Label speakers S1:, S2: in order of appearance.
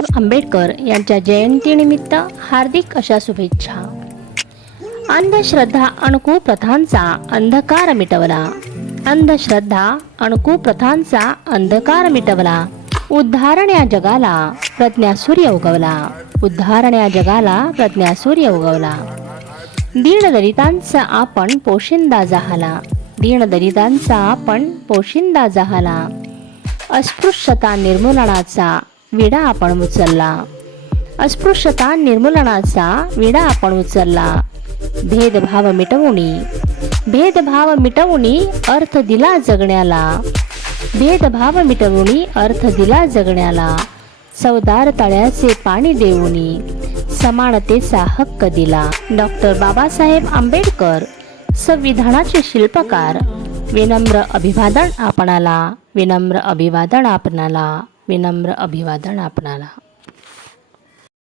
S1: बाबासाहेब आंबेडकर यांच्या जयंतीनिमित्त हार्दिक अशा शुभेच्छा. अंधश्रद्धा अणकू प्रथांचा अंधकार मिटवला. अंधश्रद्धा अणकू प्रथांचा अंधकार मिटवला. उद्धारण या जगाला प्रज्ञासूर्य उगवला. उद्धारण या जगाला प्रज्ञासूर्य उगवला. दीनदलितांचा आपण पोशिंदा जाहला. दीनदलितांचा आपण पोशिंदा जाहला. अस्पृश्यता निर्मूलनाचा विडा आपण उचलला. अस्पृश्यता निर्मूलनाचा विडा आपण उचलला. भेदभाव मिटवूनी भेदभाव मिटवणी अर्थ दिला जगण्याला. भेदभाव मिटवूनी अर्थ दिला जगण्याला. चवदार तळ्याचे पाणी देऊनी समानतेचा हक्क दिला. डॉक्टर बाबासाहेब आंबेडकर संविधानाचे शिल्पकार. विनम्र अभिवादन आपणाला विनम्र अभिवादन आपणाला. विनम्र अभिवादन आपणाला.